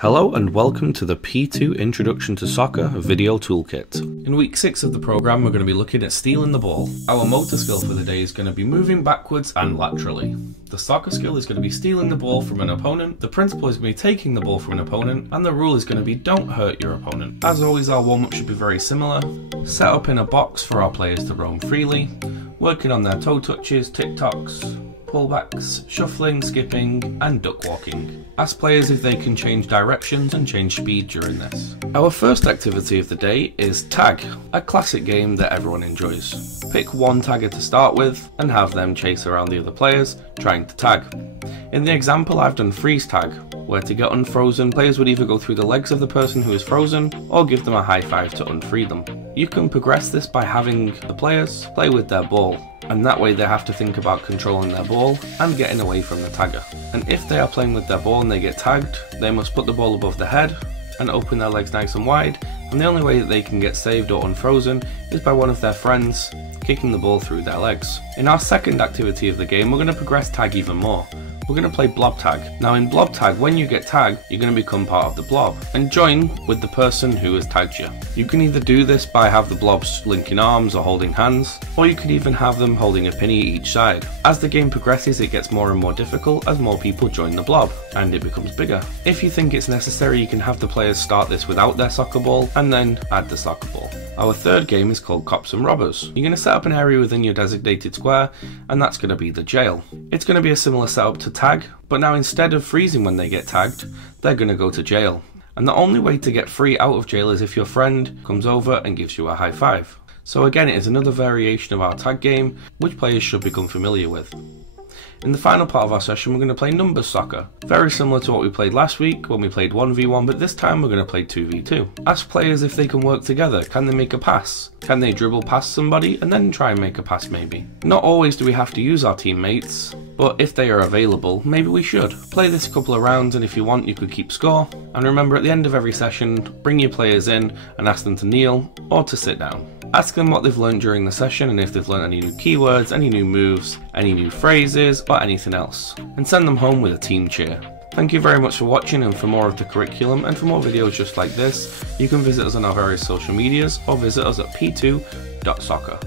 Hello and welcome to the P2 Introduction to Soccer video toolkit. In week 6 of the program we're going to be looking at stealing the ball. Our motor skill for the day is going to be moving backwards and laterally. The soccer skill is going to be stealing the ball from an opponent, the principle is going to be taking the ball from an opponent, and the rule is going to be don't hurt your opponent. As always, our warm-up should be very similar. Set up in a box for our players to roam freely, working on their toe touches, tick-tocks, pullbacks, shuffling, skipping, and duck walking. Ask players if they can change directions and change speed during this. Our first activity of the day is tag, a classic game that everyone enjoys. Pick one tagger to start with and have them chase around the other players trying to tag. In the example I've done freeze tag, where to get unfrozen, players would either go through the legs of the person who is frozen or give them a high five to unfree them. You can progress this by having the players play with their ball, and that way they have to think about controlling their ball and getting away from the tagger. And if they are playing with their ball and they get tagged, they must put the ball above the head and open their legs nice and wide, and the only way that they can get saved or unfrozen is by one of their friends kicking the ball through their legs. In our second activity of the game, we're going to progress tag even more. We're going to play Blob Tag. Now in Blob Tag, when you get tagged, you're going to become part of the blob and join with the person who has tagged you. You can either do this by have the blobs linking arms or holding hands, or you could even have them holding a penny each side. As the game progresses, it gets more and more difficult as more people join the blob, and it becomes bigger. If you think it's necessary, you can have the players start this without their soccer ball and then add the soccer ball. Our third game is called Cops and Robbers. You're going to set up an area within your designated square, and that's going to be the jail. It's going to be a similar setup to tag, but now instead of freezing when they get tagged, they're going to go to jail. And the only way to get free out of jail is if your friend comes over and gives you a high five. So again, it is another variation of our tag game, which players should become familiar with. In the final part of our session, we're going to play numbers soccer. Very similar to what we played last week when we played 1v1, but this time we're going to play 2v2. Ask players if they can work together. Can they make a pass? Can they dribble past somebody and then try and make a pass maybe? Not always do we have to use our teammates, but if they are available, maybe we should. Play this a couple of rounds, and if you want, you could keep score. And remember, at the end of every session, bring your players in and ask them to kneel or to sit down. Ask them what they've learned during the session and if they've learned any new keywords, any new moves, any new phrases, or anything else. And send them home with a team cheer. Thank you very much for watching, and for more of the curriculum and for more videos just like this, you can visit us on our various social medias or visit us at p2.soccer.